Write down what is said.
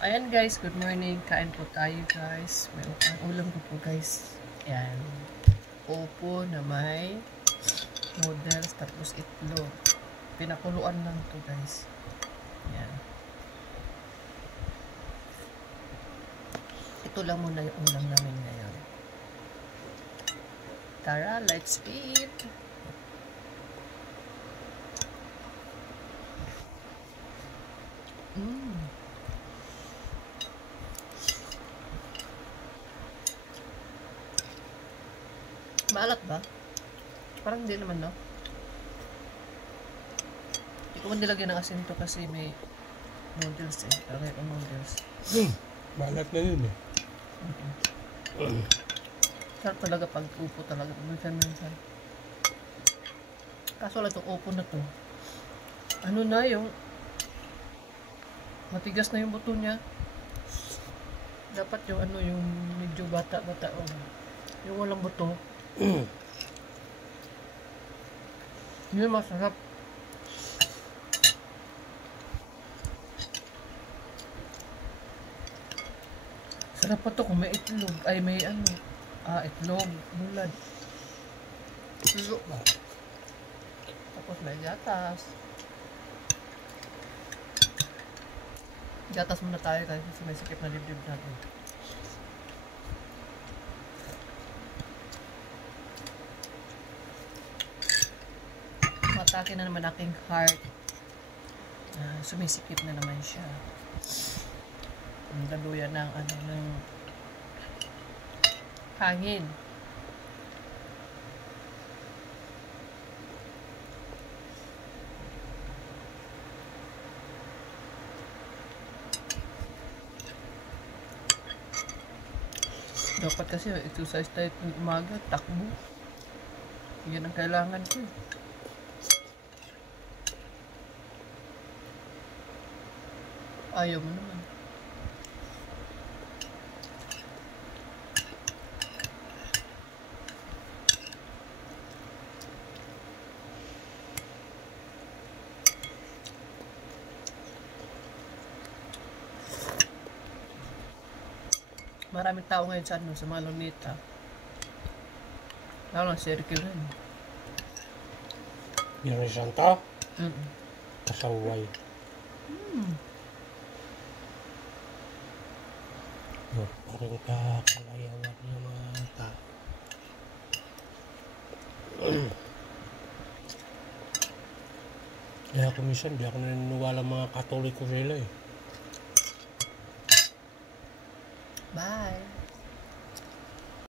Ayan guys, good morning. Kain po tayo guys. May ulam ko po guys. Ayan. Opo na may noodles tapos itlog. Pinakuluan lang to guys. Ayan. Ito lang muna yung ulam namin ngayon. Tara, let's eat! Maalat ba? Parang hindi naman, no? Hindi ko man nilagyan ng asin to kasi may noodles eh. Parang may noodles. Maalat na yun eh. Sarap talaga pag upo talaga. Minsan. Kaso lang itong upo na to. Ano na yung matigas na yung buto niya. Dapat yung ano yung medyo bata-bata o yung walang buto. Yun masarap. Sarap pa to kung may itlog. Ay may ano. Itlog. Bulad. Suso ba? Tapos may gatas. Gatas muna tayo kasi may sikip na dibdib natin. Matake na naman aking heart. Sumisikip na naman siya. Ang daluyan ng ano ng hangin. Dapat kasi exercise tayo ng umaga, takbo. Yan ang kailangan ko. Ayaw mo naman. Maraming tao ngayon sa ano, sa mga lunita. Lalo lang circle rin. Yung isang tao? Mm-mm. Kasaway. Parang kakalayawan yung mga tao. Kaya ako minsan, di ako naniniwala mga Katoliko sila eh. Bye!